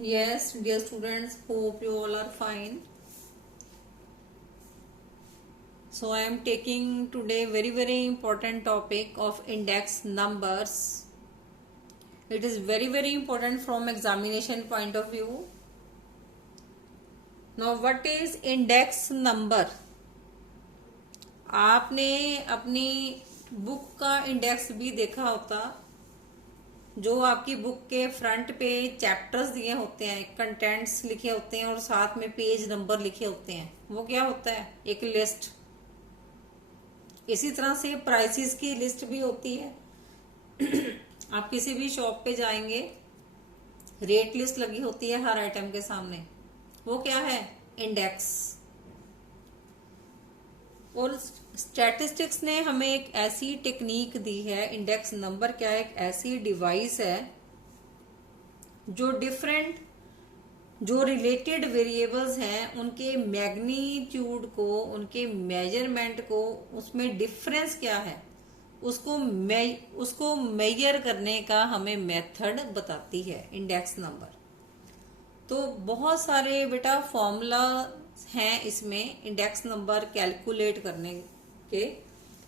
Yes, dear students, hope you all are fine. So I am taking today very important topic of index numbers. It is very important from examination point of view. Now what is index number? आपने अपनी book का index भी देखा होता, जो आपकी book के front पे चैप्टर्स दिए होते हैं, कंटेंट्स लिखे होते हैं और साथ में पेज नंबर लिखे होते हैं। वो क्या होता है? एक लिस्ट। इसी तरह से प्राइसेस की लिस्ट भी होती है। आप किसी भी शॉप पे जाएंगे, रेट लिस्ट लगी होती है हर आइटम के सामने। वो क्या है? इंडेक्स। और स्टैटिस्टिक्स ने हमें एक ऐसी टेक्निक दी है, इंडेक्स नंबर क्या है? एक ऐसी डिवाइस है जो डिफरेंट, जो रिलेटेड वेरिएबल्स हैं उनके मैग्नीट्यूड को, उनके मेजरमेंट को, उसमें डिफरेंस क्या है उसको मेजर करने का हमें मेथड बताती है इंडेक्स नंबर। तो बहुत सारे बेटा फॉर्मूला हैं इसमें इंडेक्स नंबर कैलकुलेट करने के।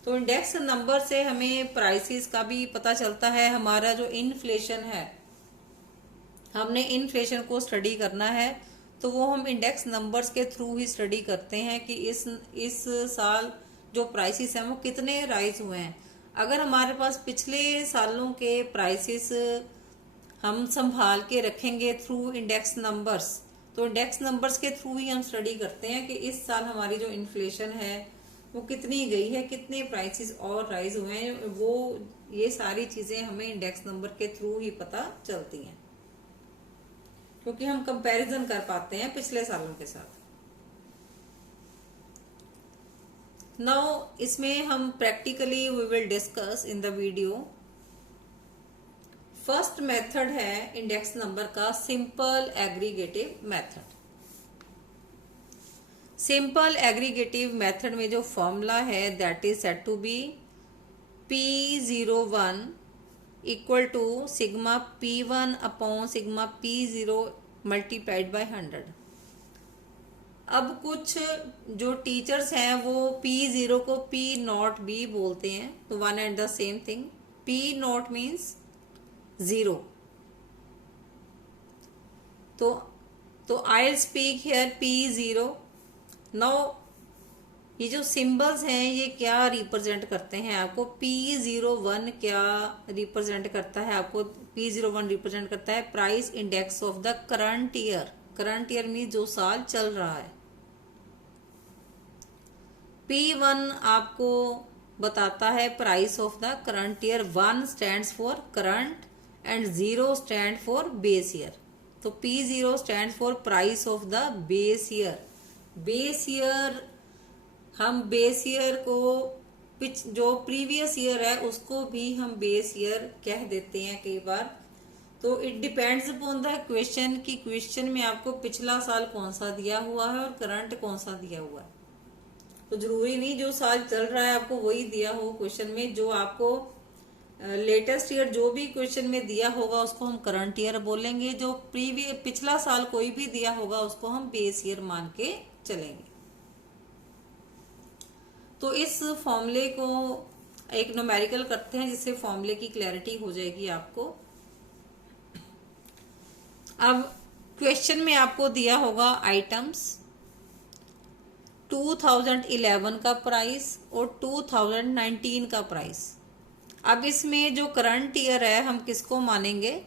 तो इंडेक्स नंबर से हमें प्राइसेस का भी पता चलता है। हमारा जो इन्फ्लेशन है, हमने इन्फ्लेशन को स्टडी करना है तो वो हम इंडेक्स नंबर्स के थ्रू ही स्टडी करते हैं कि इस साल जो प्राइसेस हैं वो कितने राइज हुए हैं। अगर हमारे पास पिछले सालों के प्राइसेस हम संभाल के रखेंगे थ्रू इंडेक्स नंबर्स, तो इंडेक्स नंबर्स के थ्रू ही हम स्टडी करते हैं कि इस साल हमारी जो इन्फ्लेशन है वो कितनी गई है, कितने प्राइसेस और राइज हुए हैं। वो ये सारी चीजें हमें इंडेक्स नंबर के थ्रू ही पता चलती हैं, क्योंकि हम कंपैरिजन कर पाते हैं पिछले सालों के साथ। नाउ इसमें हम practically we will discuss in the video. First method है इंडेक्स नंबर का simple aggregative method. Simple aggregative method में जो फॉर्मूला है that is said to be P01 equal to sigma P1 upon sigma P0 multiplied by 100। अब कुछ जो teachers हैं वो P0 को P0 भी बोलते हैं, तो one and the same thing. P0 means 0। तो I will speak here P0। Now ये जो सिंबल्स हैं ये क्या रिप्रेजेंट करते हैं आपको? P01 क्या रिप्रेजेंट करता है आपको? P01 रिप्रेजेंट करता है price index of the current year. Current year mean जो साल चल रहा है। P1 आपको बताता है price of the current year. 1 stands for current and 0 stand for base year. तो P0 stand for price of the base year. Base year, हम बेस ईयर को जो प्रीवियस ईयर है उसको भी हम बेस ईयर कह देते हैं कई बार। तो it depends upon the question कि क्वेश्चन में आपको पिछला साल कौन सा दिया हुआ है और करंट कौन सा दिया हुआ है। तो जरूरी नहीं जो साल चल रहा है आपको वही दिया हो क्वेश्चन में। जो आपको लेटेस्ट ईयर जो भी क्वेश्चन में दिया होगा उसको हम करंट ईयर बोलेंगे। जो पिछला साल कोई भी दिया होगा उसको हम बेस ईयर मान के चलेंगे। तो इस फॉर्मूले को एक न्यूमेरिकल करते हैं जिससे फॉर्मूले की क्लैरिटी हो जाएगी आपको। अब क्वेश्चन में आपको दिया होगा आइटम्स 2011 का प्राइस और 2019 का प्राइस। अब इसमें जो करंट ईयर है हम किसको मानेंगे?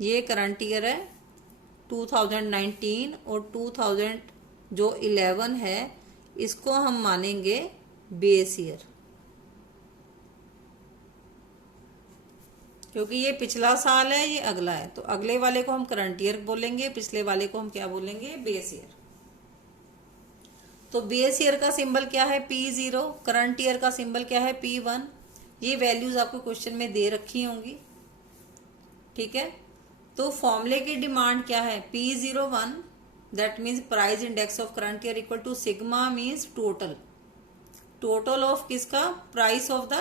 ये करंट ईयर है 2019 और 2011 है इसको हम मानेंगे बेस ईयर, क्योंकि ये पिछला साल है, ये अगला है। तो अगले वाले को हम करंट ईयर बोलेंगे, पिछले वाले को हम क्या बोलेंगे? Base year. तो बेस ईयर का सिंबल क्या है? P0। करंट ईयर का सिंबल क्या है? P1। ये वैल्यूज आपको क्वेश्चन में दे रखी होंगी, ठीक है। तो फॉर्मूले की डिमांड क्या है? P01 that means price index of current year equal to sigma means total of किसका? Price of the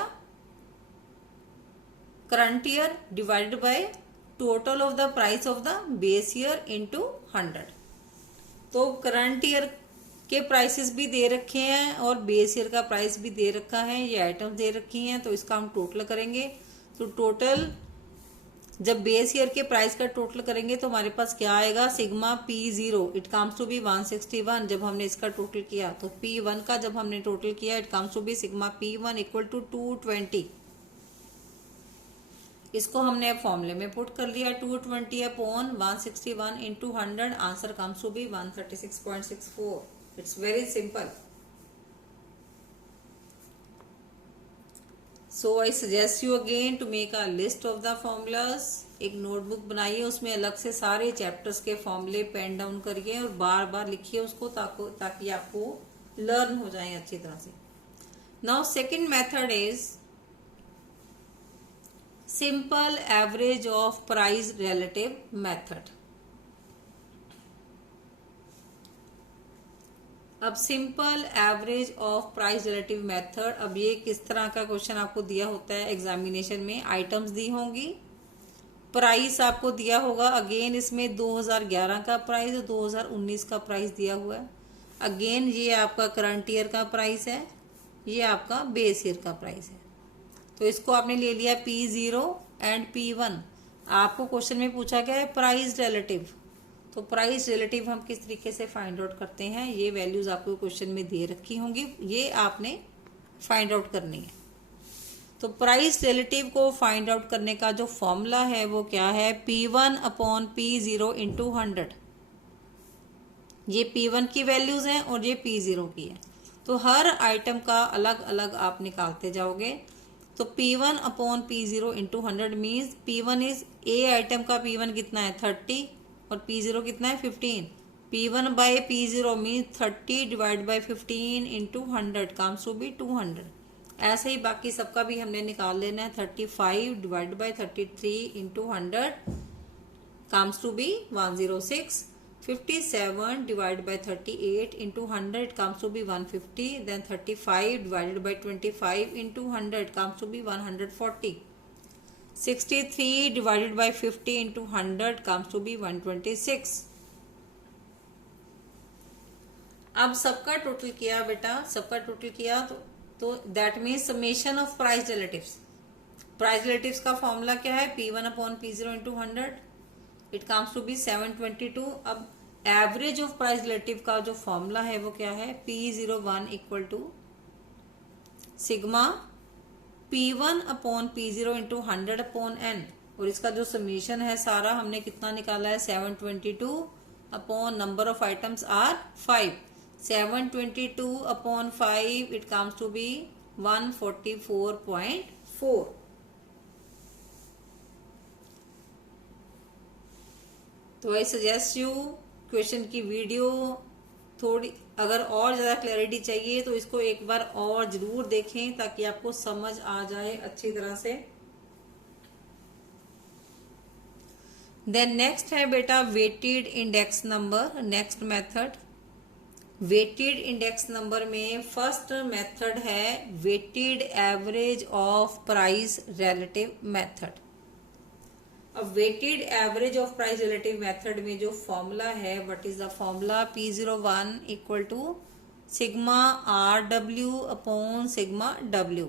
current year divided by total of the price of the base year into 100। तो current year के prices भी दे रखे हैं और base year का price भी दे रखा है, ये आइटम्स दे रखी हैं, तो इसका हम टोटल करेंगे। तो टोटल जब बेस ईयर के प्राइस का टोटल करेंगे तो हमारे पास क्या आएगा, sigma P0 it comes to be 161। जब हमने इसका टोटल किया तो P1 का जब हमने टोटल किया it comes to be sigma P1 equal to 220। इसको हमने अब फॉर्मूले में पुट कर लिया, 220 upon 161 into 100, answer comes to be 136.64। It's very simple. So I suggest you again to make a list of the formulas. एक notebook बनाइए, उसमें अलग से सारे चैप्टर्स के फॉर्मूले पेन डाउन करिए और बार बार लिखिए उसको, ताकि आपको लर्न हो जाए अच्छी तरह से। Now second method is simple average of price relative method. अब simple average of price relative method, अब ये किस तरह का क्वेश्चन आपको दिया होता है एग्जामिनेशन में। आइटम्स दी होंगी, प्राइस आपको दिया होगा, अगेन इसमें 2011 का प्राइस और 2019 का प्राइस दिया हुआ है। अगेन ये आपका करंट ईयर का प्राइस है, ये आपका बेस ईयर का प्राइस है। तो इसको आपने ले लिया P0 एंड P1। आपको क्वेश्चन में पूछा गया है प्राइस रिलेटिव, तो प्राइस रिलेटिव हम किस तरीके से फाइंड आउट करते हैं, ये वैल्यूज आपको क्वेश्चन में दे रखी होंगी, ये आपने फाइंड आउट करनी है। तो प्राइस रिलेटिव को फाइंड आउट करने का जो फॉर्मूला है वो क्या है, P1 अपॉन P0 इंटू 100। ये P1 की वैल्यूज हैं और ये P0 की है। तो हर आइटम का अलग अलग आप निकालते जाओगे। तो P1 upon P0 into 100 means P1 is a item का P1 कितना है 30 और P0 कितना है 15। P1 by P0 means 30 divide by 15 into 100 comes to be 200। ऐसे ही बाकी सबका भी हमने निकाल लेना है, 35 divide by 33 into 100 comes to be 106। 57 divided by 38 into 100 comes to be 150. Then 35 divided by 25 into 100 comes to be 140. 63 divided by 50 into 100 comes to be 126. अब सबका टोटल किया बेटा, सबका टोटल किया तो that means summation of price relatives. Price relatives का formula क्या है, P1 upon P0 into 100 it comes to be 722। अब एवरेज ऑफ प्राइस रिलेटिव का जो फॉर्मूला है वो क्या है, P01 equal to sigma P1 upon P0 into 100 upon n, और इसका जो समीशन है सारा हमने कितना निकाला है 722 upon number of items are 5। 722 upon 5 it comes to be 144.4। तो आई सजेस्ट यू क्वेश्चन की वीडियो थोड़ी, अगर और ज्यादा क्लैरिटी चाहिए तो इसको एक बार और जरूर देखें ताकि आपको समझ आ जाए अच्छी तरह से। देन नेक्स्ट है बेटा weighted index number. Next method weighted index number में फर्स्ट मेथड है weighted average of price relative method. अब weighted average of price relative method में जो फॉर्मूला है, what is the formula, P01 equal to sigma RW upon sigma W,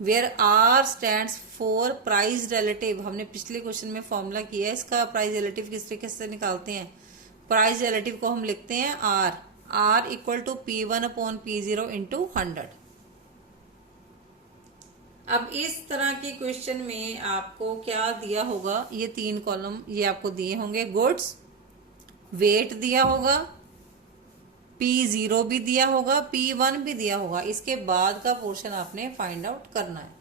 where R stands for price relative. हमने पिछले question में formula किया है इसका, प्राइस रिलेटिव किस तरीके से निकालते हैं। प्राइस रिलेटिव को हम लिखते हैं R equal to P1 upon P0 into 100। अब इस तरह के क्वेश्चन में आपको क्या दिया होगा, ये 3 कॉलम ये आपको दिए होंगे, गुड्स, वेट दिया होगा, P0 भी दिया होगा, P1 भी दिया होगा। इसके बाद का पोर्शन आपने फाइंड आउट करना है।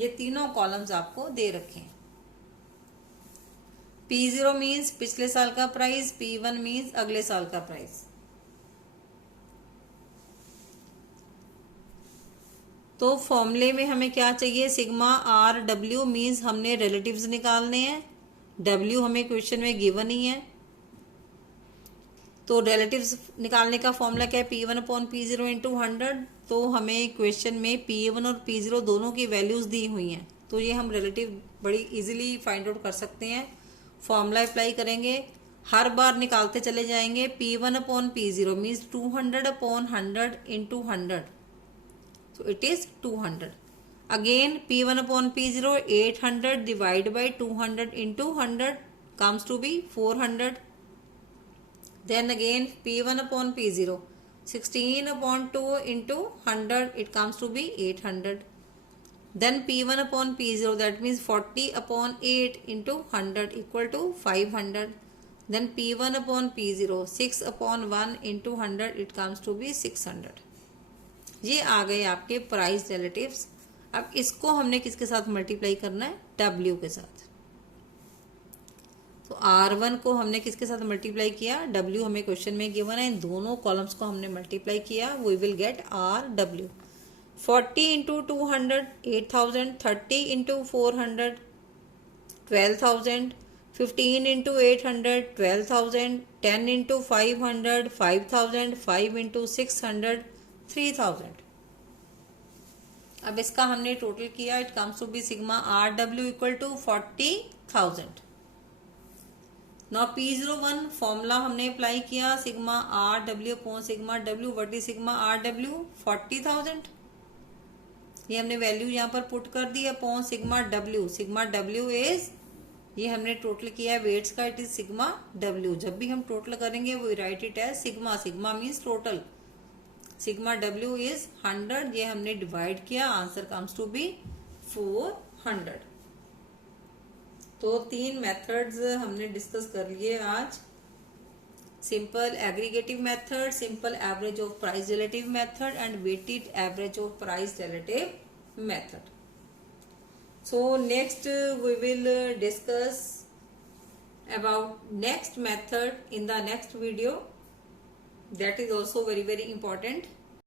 ये तीनों कॉलम्स आपको दे रखे हैं। P0 मीन्स पिछले साल का प्राइस, P1 मीन्स अगले साल का प्राइस। तो फॉर्मूले में हमें क्या चाहिए, सिग्मा RW मीन्स हमने रिलेटिव्स निकालने हैं, W हमें क्वेश्चन में गिवन ही है। तो रिलेटिव्स निकालने का फॉर्मूला क्या है, P1 अपॉन P0 इंटू 100। तो हमें क्वेश्चन में P1 और P0 दोनों की वैल्यूज दी हुई हैं, तो ये हम रिलेटिव बड़ी इजीली फाइंड आउट कर सकते हैं। फॉर्मूला अप्लाई करेंगे, हर बार निकालते चले जाएंगे। P1 upon P0 means 200 upon 100 into 100, so it is 200. Again P1 upon P0 800 divided by 200 into 100 comes to be 400. Then again P1 upon P0 16 upon 2 into 100, it comes to be 800. Then P1 upon P0, that means 40 upon 8 into 100 equal to 500. Then P1 upon P0 6 upon 1 into 100, it comes to be 600. ये आ गए आपके price relatives. अब इसको हमने किसके साथ multiply करना है? W के साथ। तो R1 को हमने किसके साथ मल्टीप्लाई किया? W हमें क्वेश्चन में गिवन है, इन दोनों कॉलम्स को हमने मल्टीप्लाई किया, we will get RW। 40 into 200 8000, 30 into 400 12,000, 15 into 800 12,000, 10 into 500 5,000, 5 into 600 3,000। अब इसका हमने टोटल किया, it comes to be sigma RW equal to 40,000। Now P01 formula हमने अप्लाई किया, sigma RW upon sigma W, what is sigma RW? 40,000। ये हमने value यहाँ पर पुट कर दी upon sigma W। Sigma W is, ये हमने टोटल किया वेट्स का, इट इज सिग्मा W। जब भी हम टोटल करेंगे वो write it as sigma. Sigma means total. Sigma W is 100, ये हमने डिवाइड किया, आंसर कम्स टू बी 400। तो 3 मेथड्स हमने डिस्कस कर लिए आज। Simple aggregative method, simple average of price relative method and weighted average of price relative method. So next we will discuss about next method in the next video. That is also very important.